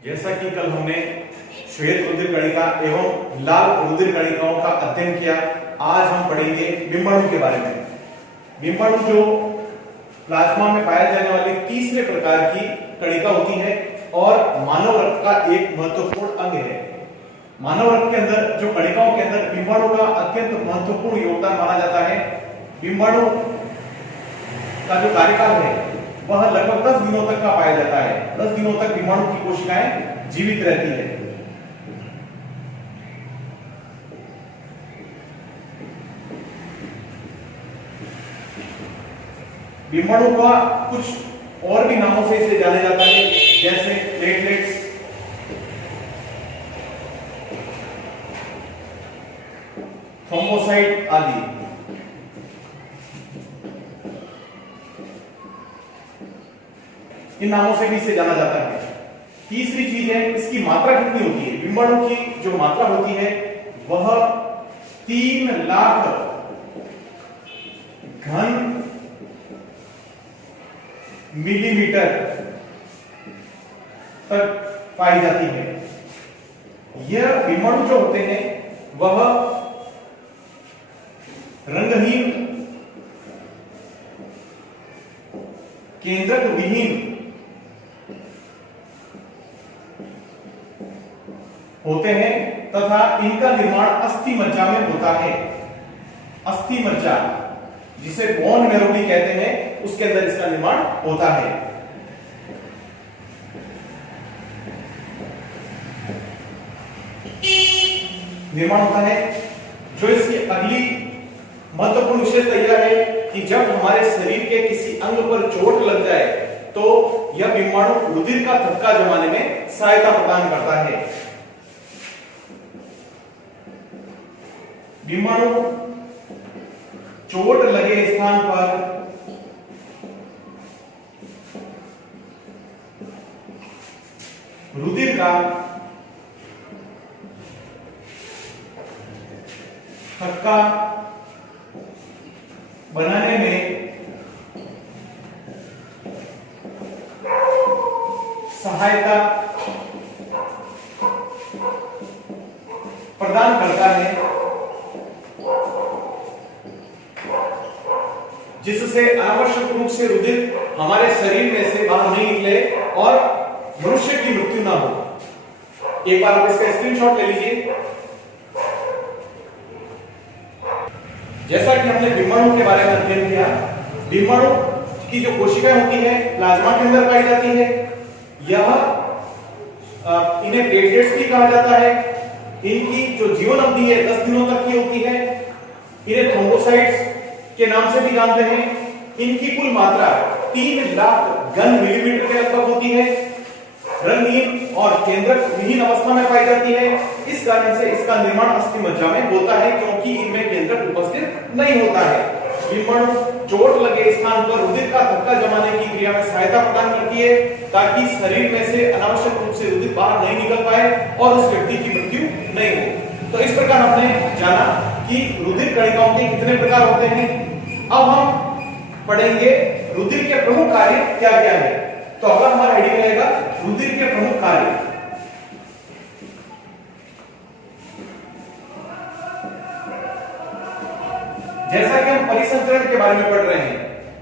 जैसा कि कल हमने श्वेत रुधिर कणिका एवं लाल रुधिर कणिकाओं का अध्ययन किया, आज हम पढ़ेंगे बिंबाणु के बारे में। बिंबाणु जो प्लाज्मा में पाए जाने वाले तीसरे प्रकार की कणिका होती है और मानव रक्त का एक महत्वपूर्ण अंग है। मानव रक्त के अंदर जो कणिकाओं के अंदर बिंबाणु का अत्यंत महत्वपूर्ण योगदान माना जाता है। बिंबाणु का जो कार्यकाल है वह लगभग 10 दिनों तक का पाया जाता है। 10 दिनों तक बिंबाणु की कोशिकाएं जीवित रहती है। बिंबाणु का कुछ और भी नामों से इसे जाना जाता है, जैसे प्लेटलेट्स, थ्रोम्बोसाइट आदि। इन नामों से भी इसे जाना जाता है। तीसरी चीज है, इसकी मात्रा कितनी होती है। बिंबाणु की जो मात्रा होती है वह 3 लाख घन मिलीमीटर तक पाई जाती है। यह बिंबाणु जो होते हैं वह रंगहीन, केंद्रक विहीन होते हैं तथा इनका निर्माण अस्थि मज्जा में होता है। अस्थि मज्जा, जिसे बोन मैरो भी कहते हैं, उसके अंदर इसका निर्माण होता है। निर्माण होता है। जो इसकी अगली महत्वपूर्ण विशेषता यह है कि जब हमारे शरीर के किसी अंग पर चोट लग जाए तो यह बिंबाणु रुधिर का थक्का जमाने में सहायता प्रदान करता है। बिंबाणु चोट लगे स्थान पर रुधिर का थक्का बनाने में सहायता प्रदान करता है, जिससे अनावश्यक रूप से रुधिर हमारे शरीर में से बाहर नहीं निकले और मनुष्य की मृत्यु ना हो। एक बार आप इसका स्क्रीनशॉट ले लीजिए। जैसा कि हमने बिंबाणु के बारे में अध्ययन किया, बिंबाणु की जो कोशिकाएं होती है प्लाज्मा के अंदर पाई जाती है। यह इन्हें प्लेटलेट्स भी कहा जाता है। इनकी जो जीवन अवधि है 10 दिनों तक की होती है। इन्हें थ्रोम्बोसाइट्स के नाम से भी जानते हैं। इनकी कुल मात्रा 3 लाख घन मिलीमीटर के लगभग होती है। रंगहीन और केंद्रक विहीन अवस्था में पाई जाती है। इस कारण से इसका निर्माण अस्थि मज्जा में होता है, क्योंकि इनमें केंद्रक उपस्थित नहीं होता है। बिंबाणु चोट लगे स्थान पर रुधिर का थक्का जमाने की क्रिया में सहायता प्रदान करती है, ताकि शरीर में से अनावश्यक रूप से रुधिर बाहर नहीं निकल पाए और उस व्यक्ति की मृत्यु नहीं हो। तो इस प्रकार हमने जाना कि रुधिर कणिकाओं के कितने प्रकार होते हैं। अब हम पढ़ेंगे रुधिर के प्रमुख कार्य क्या क्या है। तो अगला हमारा हेडिंग रहेगा रुधिर के प्रमुख कार्य। जैसा कि हम परिसंचरण के बारे में पढ़ रहे हैं,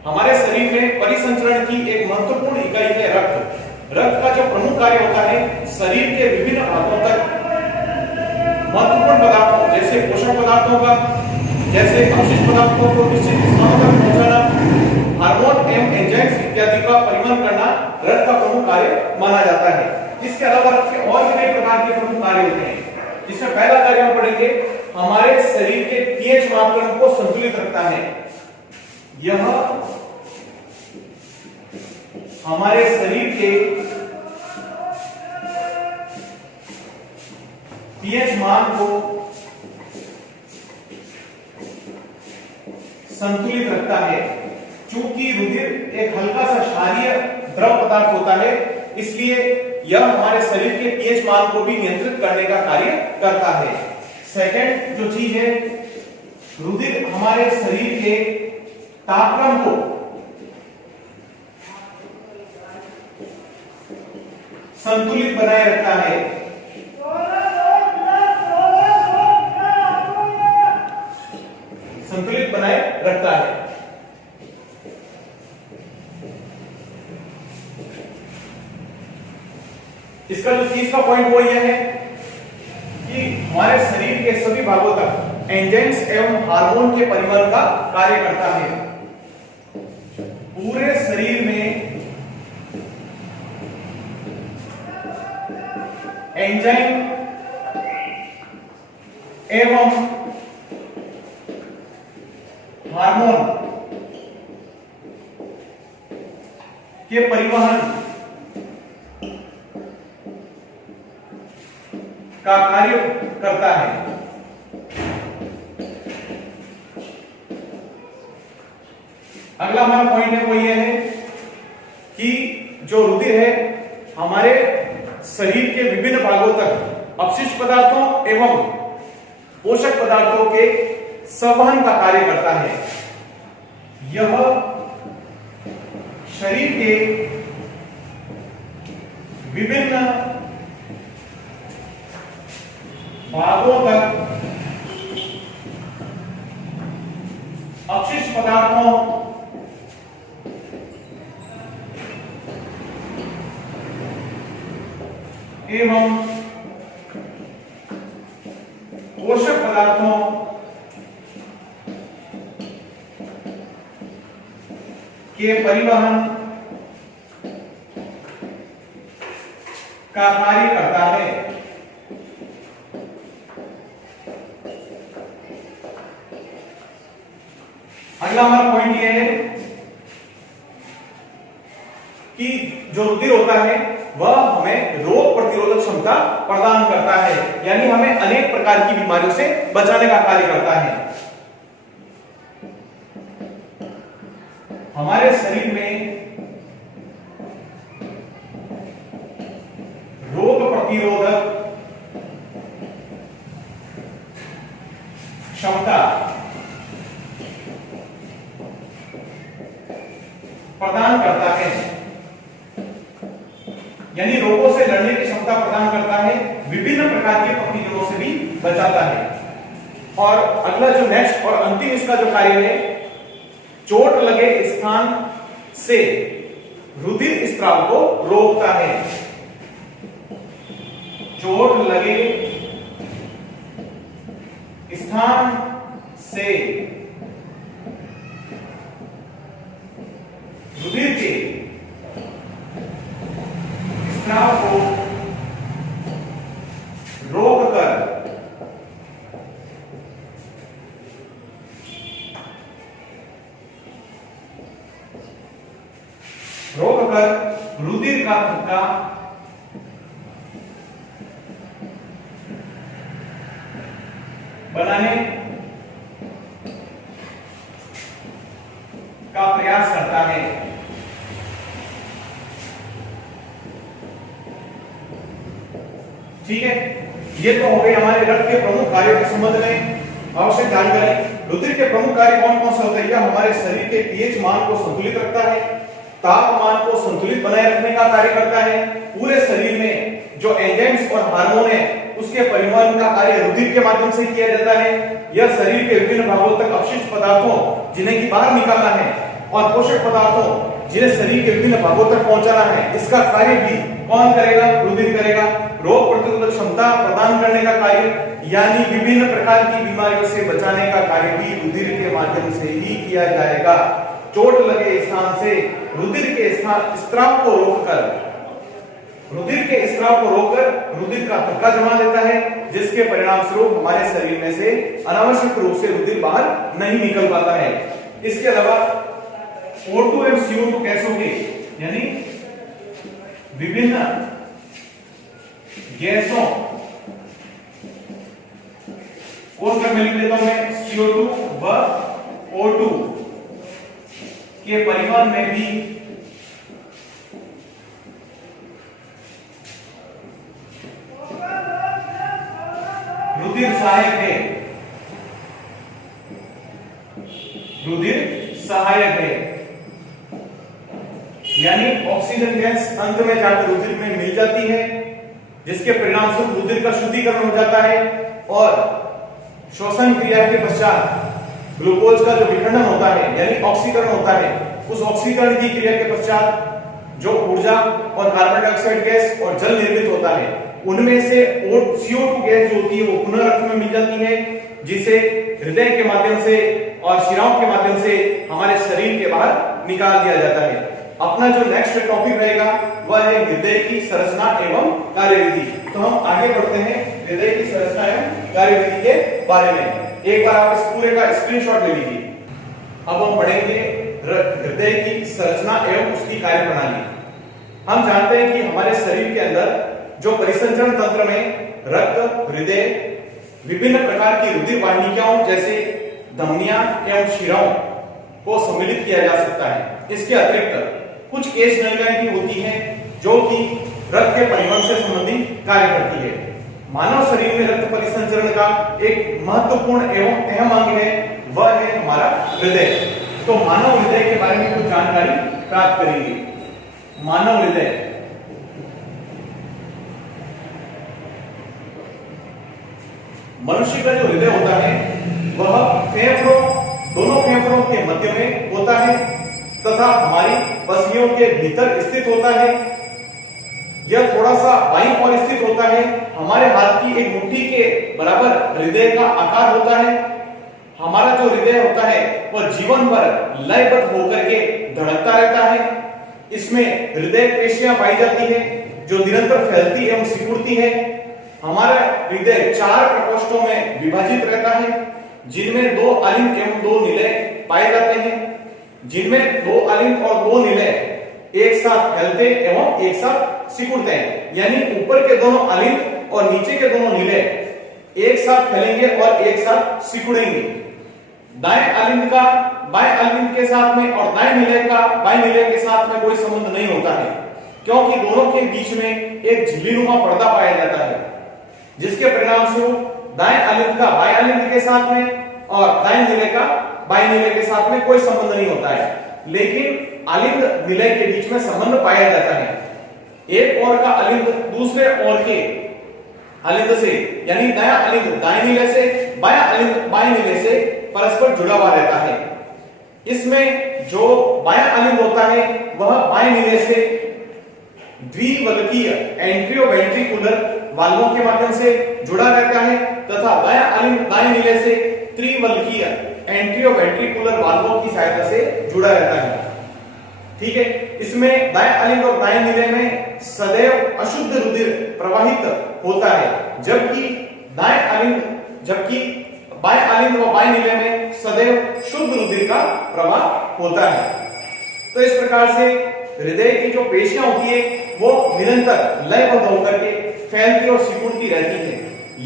हमारे शरीर में परिसंचरण की एक महत्वपूर्ण इकाई है रक्त। रक्त का जो प्रमुख कार्य होता है, शरीर के विभिन्न भागों तक महत्वपूर्ण पदार्थों जैसे पोषक पदार्थों का, जैसे अवशिष्ट पदार्थों को निश्चित स्थानों तक पहुंचाना, हार्मोन एवं एंजाइम्स इत्यादि का परिवहन करना रक्त का प्रमुख कार्य माना जाता है। इसके अलावा रक्त के और भी कई प्रकार के प्रमुख कार्य होते हैं। इसमें पहला कार्य हम पढ़ेंगे, हमारे शरीर के पीएच मापदंड को संतुलित रखता है। यह हमारे शरीर के पीएच मान को संतुलित रखता है। चूंकि रुधिर एक हल्का सा क्षारीय द्रव पदार्थ होता है, इसलिए यह हमारे शरीर के पीएच मान को भी नियंत्रित करने का कार्य करता है। सेकंड जो चीज है, रुधिर हमारे शरीर के तापक्रम को संतुलित बनाए रखता है। संतुलित बनाए रखता है। इसका जो तीसरा पॉइंट वो यह है कि हमारे शरीर के सभी भागों तक एंजाइम्स एवं हार्मोन के परिवहन का कार्य करता है। पूरे शरीर में एंजाइम एवं हार्मोन के परिवहन का कार्य करता है। अगला हमारा पॉइंट है वो ये है कि जो रुधिर है हमारे शरीर के विभिन्न भागों तक अपशिष्ट पदार्थों एवं पोषक पदार्थों के संवहन का कार्य करता है। यह शरीर के विभिन्न भागों तक अपशिष्ट पदार्थों एवं पोषक पदार्थों के परिवहन का कार्य करता है। अगला हमारा पॉइंट यह है कि जो रुधिर होता है वह हमें रोग प्रतिरोधक क्षमता प्रदान करता है, यानी हमें अनेक प्रकार की बीमारियों से बचाने का कार्य करता है। हमारे शरीर में रोग प्रतिरोधक क्षमता प्रदान करता है, यानी रोगों से लड़ने की क्षमता प्रदान करता है, विभिन्न प्रकार के पक्षीजनों से भी बचाता है। और अगला जो नेक्स्ट और अंतिम इसका जो कार्य है, चोट लगे स्थान से रुधिर स्त्राव को रोकता है। चोट लगे स्थान से रुधिर के स्त्राव को रोककर रुधिर का थक्का बनाने का प्रयास करता है। ठीक है, ये तो हो गए हमारे रक्त के प्रमुख कार्यों के संबंध में आवश्यक जानकारी। रुधिर के प्रमुख कार्य कौन कौन से होते हैं? यह हमारे शरीर के पीएच मान को संतुलित रखता है, तापमान को संतुलित बनाए रखने का कार्य करता है, पूरे शरीर में जो एंजाइम्स और हार्मोन है उसके परिवहन का कार्य रुधिर के माध्यम से किया जाता है। यह शरीर के विभिन्न भागों तक अपशिष्ट पदार्थों जिन्हें की बाहर निकालना है और पोषक पदार्थों जिन्हें शरीर के विभिन्न भागों तक पहुंचाना है, इसका कार्य भी कौन करेगा? रुधिर करेगा। रोग प्रतिरोधक क्षमता प्रदान करने का कार्य, यानी विभिन्न प्रकार की बीमारियों से बचाने का कार्य भी रुधिर के माध्यम से ही किया जाएगा। चोट लगे स्थान से रुधिर के स्त्राव को रोककर रुधिर का थक्का जमा देता है, जिसके परिणाम स्वरूप हमारे शरीर में से अनावश्यक रूप से रुधिर बाहर नहीं निकल पाता है। इसके अलावा O2 एवं CO2 गैसों के, यानी विभिन्न गैसों और मैं लिख देता हूं मैं CO2 व O2 के परिवहन में भी रुधिर सहायक है। यानी ऑक्सीजन गैस अंत में जाकर रुधिर में मिल जाती है, जिसके परिणाम स्वरूप रुधिर का शुद्धिकरण हो जाता है और श्वसन क्रिया के पश्चात ग्लूकोज का जो विखंडन होता है यानी ऑक्सीकरण होता है, उस ऑक्सीकरण की क्रिया के पश्चात जो ऊर्जा और कार्बन डाइऑक्साइड गैस और जल निर्मित होता है, उनमें से CO2 गैस जो होती है वो पुनः रक्त में मिल जाती है, जिसे हृदय के माध्यम से और शिराओं के माध्यम से हमारे शरीर के बाहर निकाल दिया जाता है। अपना जो नेक्स्ट टॉपिक रहेगा वह है हृदय की संरचना एवं कार्यविधि। तो हम आगे बढ़ते हैं हृदय की संरचना एवं कार्यविधि के बारे में। एक बार आप इस पूरे का स्क्रीनशॉट ले लीजिए। अब हम पढ़ेंगे हृदय की संरचना एवं उसकी कार्यप्रणाली। हम जानते हैं कि हमारे शरीर के अंदर जो परिसंचरण तंत्र में रक्त, हृदय, विभिन्न प्रकार की रुधिर वाहिनियां जैसे धमनियां एवं शिराओं को सम्मिलित किया जा सकता है। इसके अतिरिक्त कुछ केश नलिकाएं भी होती हैं जो कि रक्त के परिवहन से संबंधित कार्य करती है। मानव शरीर में रक्त परिसंचरण का एक महत्वपूर्ण एवं अहम अंग है, वह है हमारा हृदय। तो मानव हृदय के बारे में कुछ जानकारी प्राप्त करेंगे। मानव हृदय मनुष्य का जो हृदय होता है वह फेफड़ों, दोनों फेफड़ों के मध्य में होता है तथा हमारी पसलियों के भीतर स्थित होता है। यह थोड़ा सा बाईं ओर स्थित होता है। हमारे हाथ की एक मुट्ठी के बराबर हृदय का आकार होता है। हमारा जो हृदय होता है वह जीवन भर लयबद्ध होकर के धड़कता रहता है। इसमें हृदय पेशियां पाई जाती है जो निरंतर फैलती एवं सिकुड़ती है। हमारा हृदय 4 प्रकोष्ठों में विभाजित रहता है, जिनमें 2 अलिंद एवं 2 निलय पाए जाते हैं, जिनमें 2 अलिंद और 2 निलय एक साथ फैलते एवं एक साथ सिकुड़ते हैं। यानी ऊपर के दोनों अलिंद और नीचे के दोनों निलय एक साथ फैलेंगे और एक साथ सिकुड़ेंगे। दाएं अलिंद का बाएं अलिंद के साथ में और दाएं निलय का बाएं निलय के साथ में कोई संबंध नहीं होता है, क्योंकि दोनों के बीच में एक झिल्लीनुमा पर्दा पाया जाता है, जिसके परिणाम स्वरूप दाएं अलिंद का बाएं अलिंद के साथ में और दाएं निलय का बाएं निलय के साथ में कोई संबंध नहीं होता है। लेकिन अलिंद निलय के बीच में संबंध पाया जाता है। एक ओर का अलिंद दूसरे ओर के अलिंद से यानी दायां अलिंद दाएं निलय से, बायां अलिंद बाएं निलय से परस्पर जुड़ा हुआ रहता है। इसमें जो बायां अलिंद होता है वह बाएं निलय से द्विवल्कीय एंट्रियोवेंट्रिकुलर वाल्वों के माध्यम से जुड़ा रहता है तथा दायां अलिंद दाएं निलय से त्रिवल्कीय एंट्रियोवेंट्रिकुलर वाल्वों की सहायता से जुड़ा रहता है। ठीक है, इसमें दाएं अलिंद और दाएं निलय में सदैव अशुद्ध रुधिर प्रवाहित होता है, जबकि बाएं अलिंद व बाएं निलय में सदैव शुद्ध रुधिर का प्रवाह होता है। तो इस प्रकार से हृदय की जो पेशियां होती है वो निरंतर लयबद्ध होकर के फैलती और सिकुड़ती रहती है।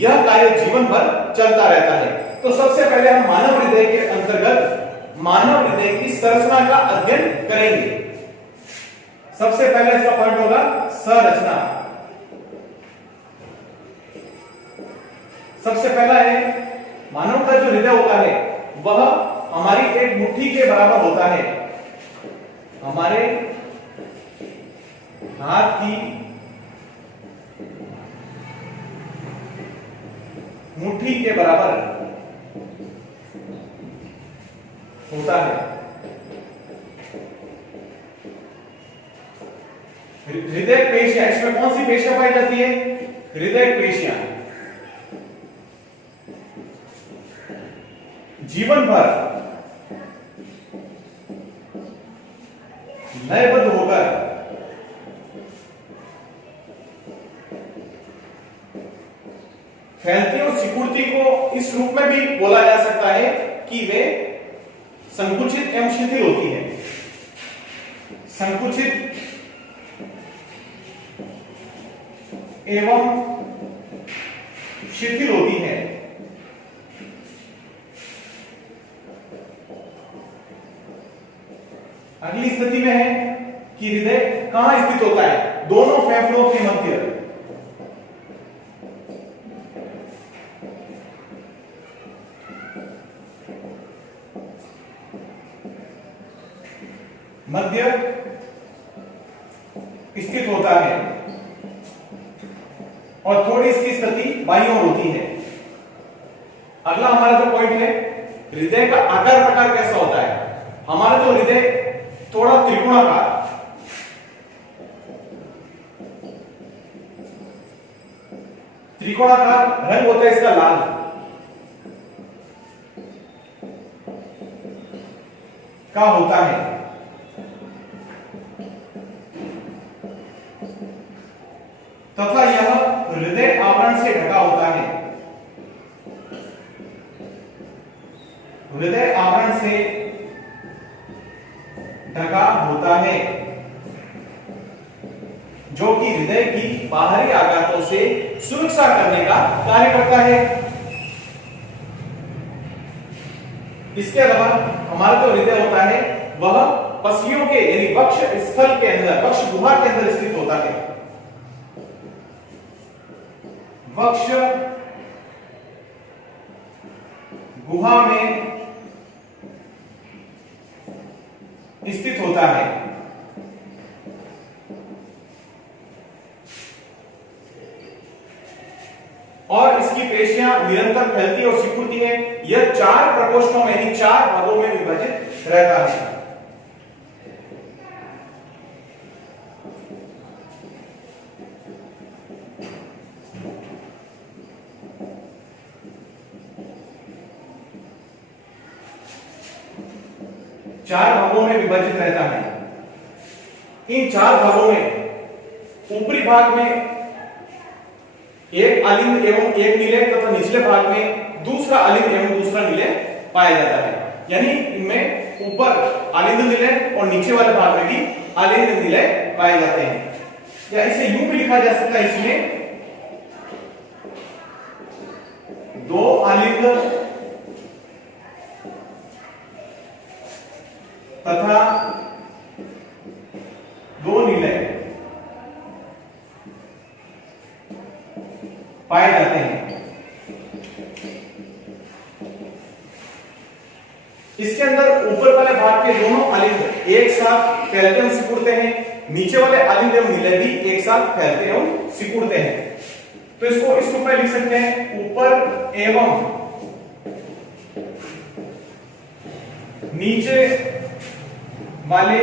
यह कार्य जीवन भर चलता रहता है। तो सबसे पहले हम मानव हृदय के अंतर्गत मानव हृदय की संरचना का अध्ययन करेंगे। सबसे पहले इसका पॉइंट होगा संरचना। सबसे पहला है मानव का जो हृदय होता है वह हमारी एक मुट्ठी के बराबर होता है। हमारे हाथ की मुट्ठी के बराबर होता है। हृदय पेशियां, इसमें कौन सी पेशियां पाई जाती है? हृदय पेशियां जीवन भर लयबद्ध होकर फैलती और सिकुड़ती को इस रूप में भी बोला जा सकता है कि वे संकुचित एवं शिथिल होती है। संकुचित एवं शिथिल होती है। अगली स्थिति में है कि हृदय कहां स्थित होता है? दोनों फेफड़ों के मध्य। मध्य होता है और थोड़ी इसकी स्थिति बाईं ओर होती है। अगला हमारा जो पॉइंट है, हृदय का आकार प्रकार कैसा होता है। हमारा जो हृदय थोड़ा त्रिकोणाकार, रंग होता है इसका लाल, का होता है। तथा यह हृदय आवरण से ढका होता है। हृदय आवरण से ढका होता है, जो कि हृदय की बाहरी आघातों से सुरक्षा करने का कार्य करता है। इसके अलावा हमारा जो हृदय होता है वह पसलियों के यानी वक्ष स्थल के अंदर, वक्ष गुहा के अंदर स्थित होता है। वक्ष गुहा में स्थित होता है। और इसकी पेशियां निरंतर फैलती और सिकुड़ती है। यह 4 प्रकोष्ठों में यानी 4 भागों में विभाजित रहता है। चार भागों में विभाजित रहता है। इन 4 भागों में ऊपरी भाग में एक अलिंद एवं एक निलय तथा निचले भाग में दूसरा अलिंद एवं दूसरा निलय पाया जाता है। यानी इनमें ऊपर अलिंद निलय और नीचे वाले भाग में भी अलिंद निलय पाए जाते हैं। या इसे यूं भी लिखा जा सकता है, इसमें 2 अलिंद तथा 2 निलय पाए जाते हैं। इसके अंदर ऊपर वाले भाग के दोनों अलिंद एक साथ फैलते एवं सिकुड़ते हैं, नीचे वाले अलिंद एवं निलय भी एक साथ फैलते एवं सिकुड़ते हैं। तो इसको इस रूप में लिख सकते हैं, ऊपर एवं नीचे वाले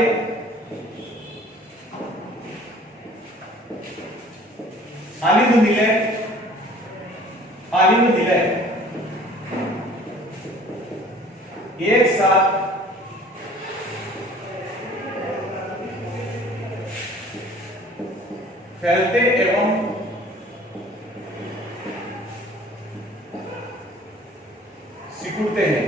अलिंद निलय एक साथ फैलते एवं सिकुड़ते हैं।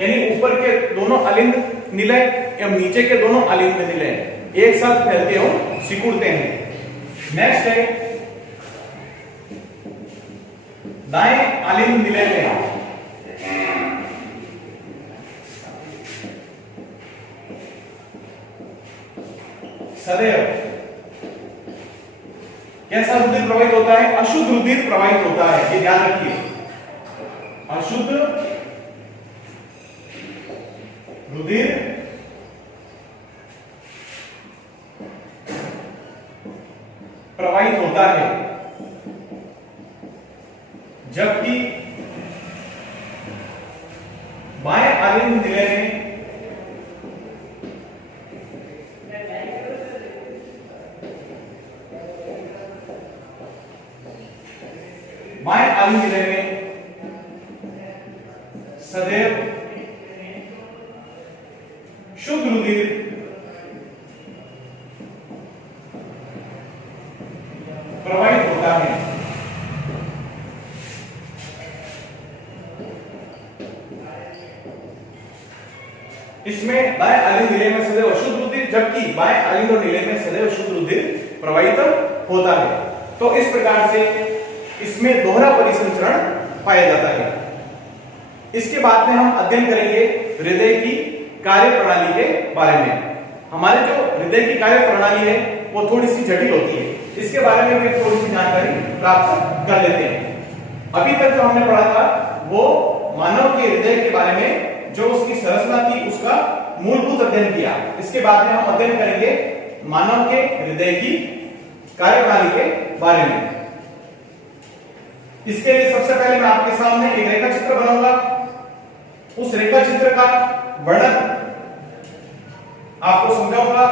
यानी ऊपर के दोनों अलिंद निलय एवं नीचे के दोनों अलिंद निलय एक साथ फैलते एवं सिकुड़ते हैं। नेक्स्ट है दाएं अलिंद निलय में सदैव कैसा रुधिर प्रवाहित होता है? अशुद्ध रुधिर प्रवाहित होता है, ये ध्यान रखिए। अशुद्ध रुधिर प्रवाहित होता है, जबकि बाएं अलिंद निलय में सदैव शुद्ध रुधिर प्रवाहित होता है। इसमें बाएं अलिंद निलय में सदैव अशुद्ध रुधिर, जबकि बाएं अलिंद और निलय में सदैव शुद्ध रुधिर प्रवाहित होता है। तो इस प्रकार से इसमें दोहरा परिसंचरण पाया जाता है। इसके बाद में हम अध्ययन करेंगे हृदय की कार्य प्रणाली के बारे में। हमारे जो हृदय की कार्य प्रणाली है वो थोड़ी सी जटिल होती है, इसके बारे में भी थोड़ी सी जानकारी प्राप्त कर लेते हैं। अभी तक जो हमने पढ़ा था वो मानव के हृदय के बारे में, जो उसकी संरचना थी उसका मूलभूत अध्ययन किया। इसके बाद में हम अध्ययन करेंगे मानव के हृदय की कार्यप्रणाली के बारे में। इसके लिए सबसे पहले मैं आपके सामने एक रेखा चित्र बनाऊंगा। उस रेखा चित्र का वर्णन आपको समझाऊंगा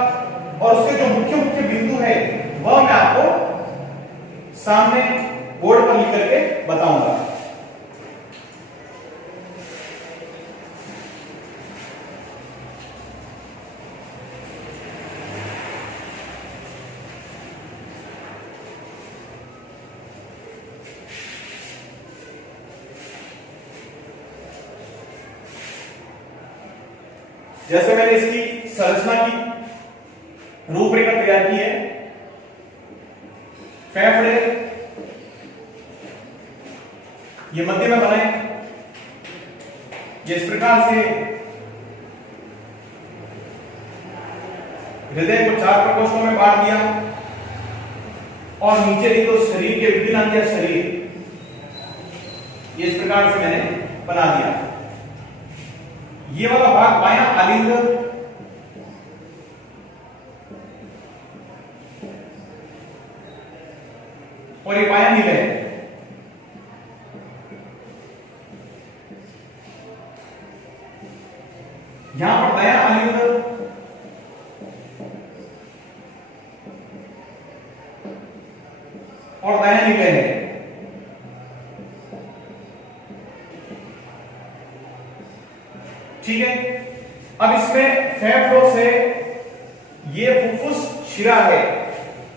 और उसके जो मुख्य मुख्य बिंदु है वह मैं आपको सामने बोर्ड पर लिख करके बताऊंगा। जैसे मैंने इसकी संरचना की रूपरेखा तैयार की है। फेफड़े ये मध्य में बनाए, इस प्रकार से हृदय को 4 प्रकोष्ठों में बांट दिया और नीचे लिखो तो शरीर के विभिन्न अंग या शरीर, इस प्रकार से मैंने बना दिया। ये वाला भाग बायां आलिंग और ये बायां नीले है। यहां पर दायां आलिंग और दायां नीले है। ठीक है, अब इसमें फेफड़ों से ये फुफ्फुस शिरा है।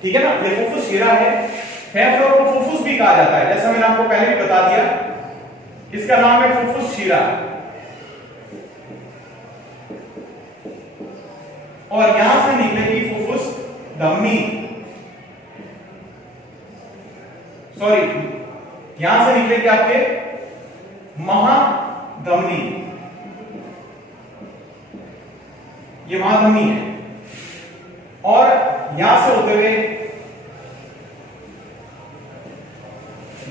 ठीक है ना, ये फुफ्फुस शिरा है। फेफड़ों को फुफ्फुस भी कहा जाता है, जैसा मैंने आपको पहले भी बता दिया। इसका नाम है फुफ्फुस शिरा। और यहां से निकलेगी फुफ्फुस धमनी, सॉरी यहां से निकलेगी आपके महाधमनी, ये महाधमनी है। और यहां से होते हुए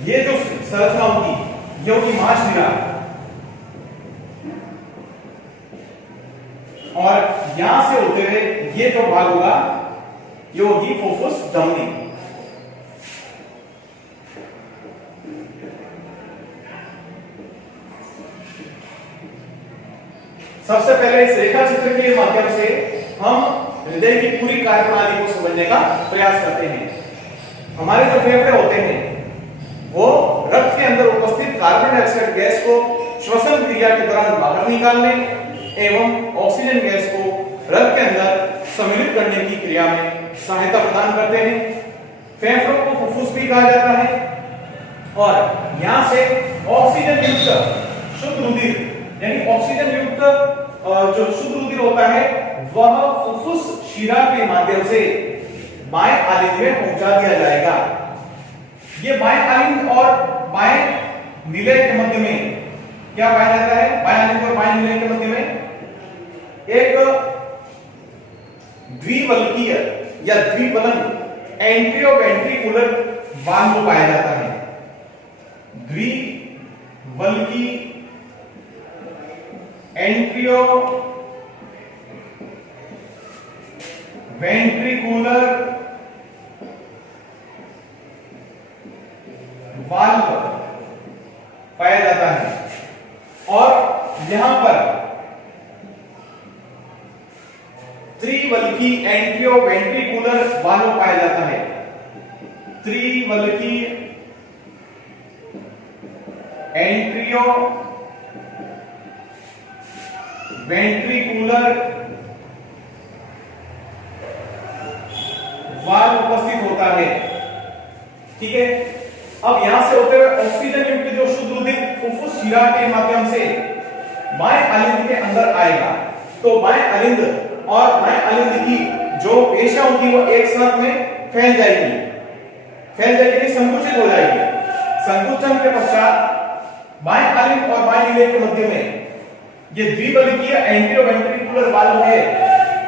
ये जो संरचना होगी ये होगी महाशिरा, और यहां से होते हुए ये जो भाग होगा ये होगी फुफ्फुस धमनी। सबसे पहले इस रेखा चित्र के माध्यम से हम हृदय की पूरी कार्यप्रणाली को समझने का प्रयास करते हैं। हमारे जो फेफड़े होते हैं वो रक्त के अंदर उपस्थित कार्बन डाइऑक्साइड गैस को श्वसन क्रिया के दौरान बाहर निकालने एवं ऑक्सीजन गैस को रक्त के अंदर सम्मिलित करने की क्रिया में सहायता प्रदान करते हैं। फेफड़ों को फुफ्फुस भी कहा जाता है और यहां से ऑक्सीजन युक्त शुद्ध रुधिर, यानी ऑक्सीजन युक्त जो शुद्ध रुधिर होता है वह फुफ्फुस शिरा के माध्यम से बाएं आलिंग में पहुंचा दिया जाएगा। ये बाएं आलिंग और बाएं निलय के मध्य में क्या पाया जाता है? बाएं आलिंग और बाएं निलय के मध्य में एक द्विवल्कीय या द्विबलन एंट्रियोवेंट्रिकुलर वाल्व पाया जाता है। द्विवल्की एंट्रियो वेंट्रिकुलर वाल्व पाया जाता है और यहां पर त्रिवल्की एंट्रियो वेंट्रिकुलर वाल्व पाया जाता है। त्रिवल्की एंट्रियो वेंट्रिकुलर वाल्व उपस्थित होता है। ठीक है, अब यहां से होते हुए ऑक्सीजन युक्त जो शुद्ध रुधिर फुफ्फुस शिरा के माध्यम से बाएं आलिंद के अंदर आएगा। तो बाएं आलिंद और बाएं आलिंद की जो पेशियां होगी वो एक साथ में फैल जाएगी, संकुचित हो जाएगी। संकुचन के पश्चात बाएं आलिंद और बाएं निलय के मध्य में ये द्विबलीय एंट्रियोवेंट्रिकुलर वाल्व है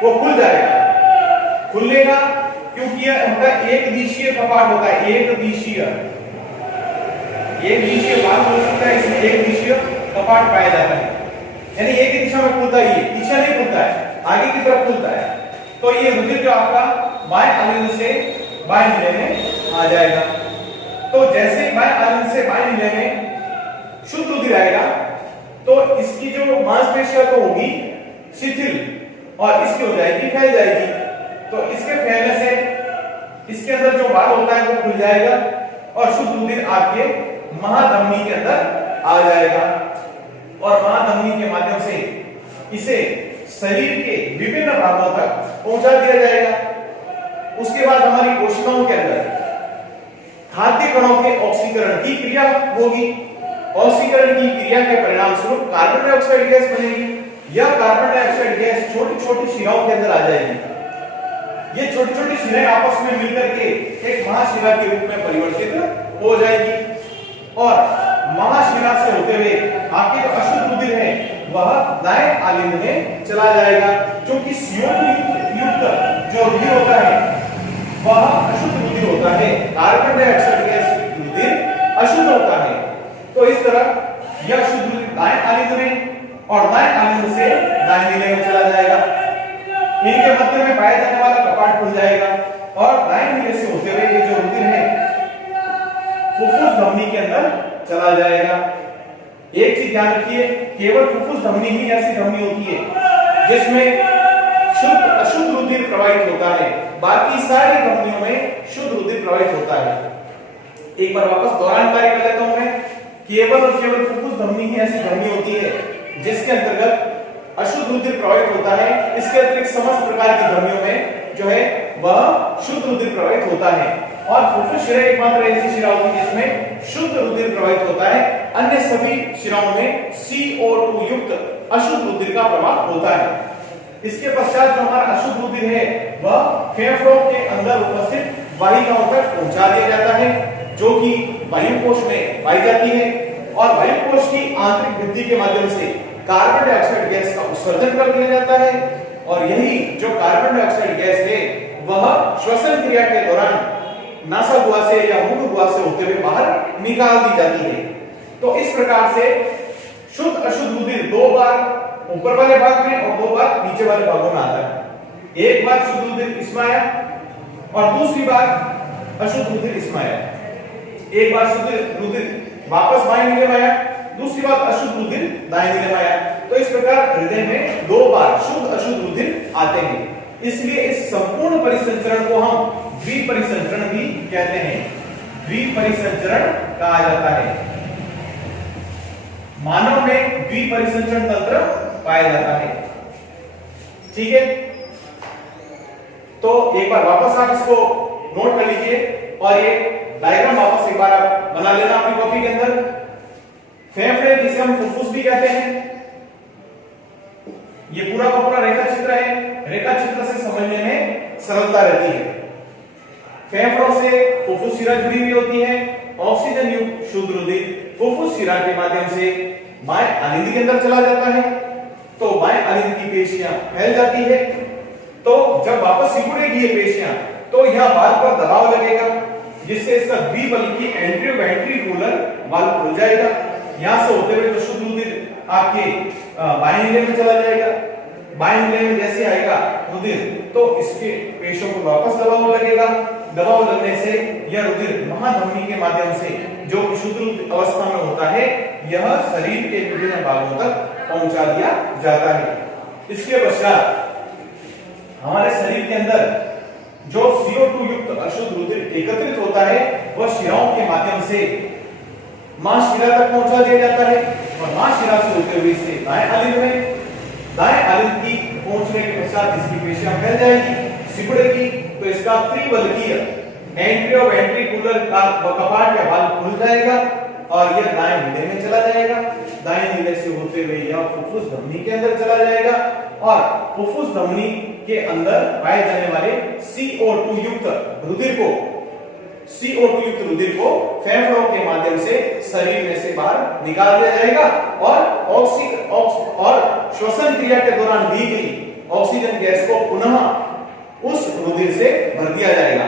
वो खुल जाएगा। खुलेगा क्योंकि यह उनका एक दिशीय कपाट होता है। एक दिशीय वाल्व हो सकता है, इसमें एक दिशीय कपाट पाया जाता है। यानी एक ही दिशा में खुलता ही है, पीछे नहीं खुलता है, आगे की तरफ खुलता है। तो ये रुधिर जो आपका बाएं आलिंद से बाएं नीले में आ जाएगा। तो जैसे बाएं आलिंद से बाएं नीले में शुद्ध रुधिर आएगा तो इसकी जो मांसपेशियां तो होगी शिथिल और इसकी हो जाएगी, फैल जाएगी। तो इसके फैलने से इसके अंदर जो बाल होता है वो खुल जाएगा और शुद्ध रुधिर आपके महाधमनी के अंदर आ जाएगा और महाधमनी के माध्यम से इसे शरीर के विभिन्न भागों तक पहुंचा दिया जाएगा। उसके बाद हमारी कोशिकाओं के अंदर खाद्य कणों के ऑक्सीकरण की क्रिया होगी। ऑक्सीकरण की क्रिया के परिणाम स्वरूप कार्बन डाइऑक्साइड गैस बनेगी। यह कार्बन डाइऑक्साइड गैस छोटी छोटी शिराओं के अंदर आ जाएगी। ये छोटी छोटी शिराएं आपस में मिलकर के एक महाशिरा के रूप में परिवर्तित हो जाएगी और महाशिरा से होते हुए आपके जो अशुद्ध रुधिर है वह दाएं आलिंद में चला जाएगा, क्योंकि CO2 युक्त जो रुधिर होता है वह अशुद्ध रुधिर होता है, कार्बन डाइऑक्साइड गैस रुधिर अशुद्ध होता है। तो इस तरह यह शुद्ध रुधिर दाएं आलिंद में और दाएं आलिंद से दाएं नीले में चला जाएगा। इनके मध्य में पाया जाने वाला कपाट खुल जाएगा और दाएं नीले से होते हुए ये जो रुधिर है फुफ्फुस धमनी के अंदर चला जाएगा। एक चीज ध्यान रखिए, केवल फुफ्फुस धमनी ही ऐसी धमनी होती है जिसमें शुद्ध अशुद्ध रुधिर प्रवाहित होता है, बाकी सारी धमनियों में शुद्ध रुधिर प्रवाहित होता है। एक बार वापस दोहरान कार्य कर लेता हूं मैं, केवल और केवल फुफ्फुस धमनी ही ऐसी धमनी होती है जिसके अंतर्गत अशुद्ध रुधिर प्रवाहित होता है। इसके अतिरिक्त समस्त प्रकार की धमनियों में जो है वह शुद्ध रुधिर प्रवाहित होता है और फुफ्फुस शिरा एकमात्र ऐसी शिरा होती है जिसमें शुद्ध रुधिर प्रवाहित होता है। अन्य सभी शिराओं में CO2 युक्त अशुद्ध रुधिर का प्रवाह होता है। इसके पश्चात जो हमारा अशुद्ध रुधिर है वह फेफड़ों के अंदर उपस्थित वाहिकाओं तक पहुंचा दिया जाता है, जो कि वायुकोश में पाई जाती है और वायुकोश की आंतरिक वृद्धि के माध्यम से कार्बन डाइऑक्साइड गैस का उत्सर्जन कर दिया जाता है और यही जो कार्बन डाइऑक्साइड गैस है वह श्वसन क्रिया के दौरान नासागुहा से या मुखगुहा से होते हुए बाहर निकाल दी जाती है। तो इस प्रकार से शुद्ध अशुद्ध रुधिर दो बार ऊपर वाले भाग में और दो बार नीचे वाले भागों में आता है। एक बार शुद्ध रुधिर इसमें आया और दूसरी बार अशुद्ध रुधिर इसमें आया। एक बार शुद्ध रुधिर वापस बाएं नीले में आया, दूसरी बार अशुद्ध रुधिर दाएं नीले में आया। तो इस प्रकार हृदय में दो बार शुद्ध अशुद्ध रुधिर आते हैं। इसलिए इस संपूर्ण परिसंचरण को हम द्विपरिसंचरण भी कहते हैं। द्विपरिसंचरण कहा जाता है। मानव में द्विपरिसंचरण तंत्र पाया जाता है। ठीक है, तो एक बार वापस आप इसको नोट कर लीजिए और ये डायग्राम वापस एक बार आप बना लेना अपनी कॉपी के अंदर। फेफड़े जिसे हम फुफ्फुस भी कहते हैं, ये पूरा का पूरा रेखा चित्र है। रेखा चित्र से समझने में सरलता रहती है। फेफड़ों से फुफ्फुस शिरा जुड़ी हुई होती है। ऑक्सीजन युक्त शुद्ध रुधिर फुफ्फुस शिरा के माध्यम से बाएं आलिंद के अंदर चला जाता है, तो बाएं आलिंद की पेशियां फैल जाती है। तो जब वापस सिकुड़ेगी ये पेशियां तो यह बाल पर दबाव लगेगा, जिससे इसका द्विबल्की एंट्रियोवेंट्रिकुलर वाल्व खुल जाएगा। यहां से होते हुए जो शुद्ध रुधिर आपके बाएं नीले में चला जाएगा। बाएं नीले में जैसे आएगा रुधिर तो इसके पेशियों को वापस दबाव लगेगा। दबाव लगने से यह रुधिर महाधमनी के माध्यम से जो शुद्ध अवस्था में होता है यह शरीर के विभिन्न भागों तक पहुंचा दिया जाता है। इसके पश्चात हमारे शरीर के अंदर जो CO2 युक्त अशुद्ध रुधिर एकत्रित होता है वह शिराओं के माध्यम से महाशिरा तक पहुंचा दिया जाता है और महाशिरा से होते हुए इसे दाएं आलिंद में, दाएं आलिंद की पहुंचने के पश्चात इसकी पेशियां फैल जाएगी, सिकुड़ेगी, तो इसका त्रिबल्कीय एंट्रियोवेंट्रिकुलर का कपाट या वाल्व खुल जाएगा और यह दाएं नीले में चला जाएगा। दाएं नीले से होते हुए यह फुफ्फुस धमनी के अंदर चला जाएगा और फुफ्फुस धमनी के अंदर पाए जाने वाले CO2 युक्त रुधिर को फेफड़ों के माध्यम से शरीर में से बाहर निकाल दिया जाएगा और श्वसन क्रिया के दौरान दी गई ऑक्सीजन गैस को पुनः उस रुधिर से भर दिया जाएगा,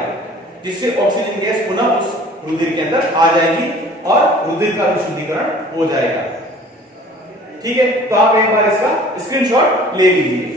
जिससे ऑक्सीजन गैस पुनः उस रुधिर के अंदर आ जाएगी और रुधिर का विशुद्धिकरण हो जाएगा। ठीक है, तो आप एक बार इसका स्क्रीनशॉट ले लीजिए।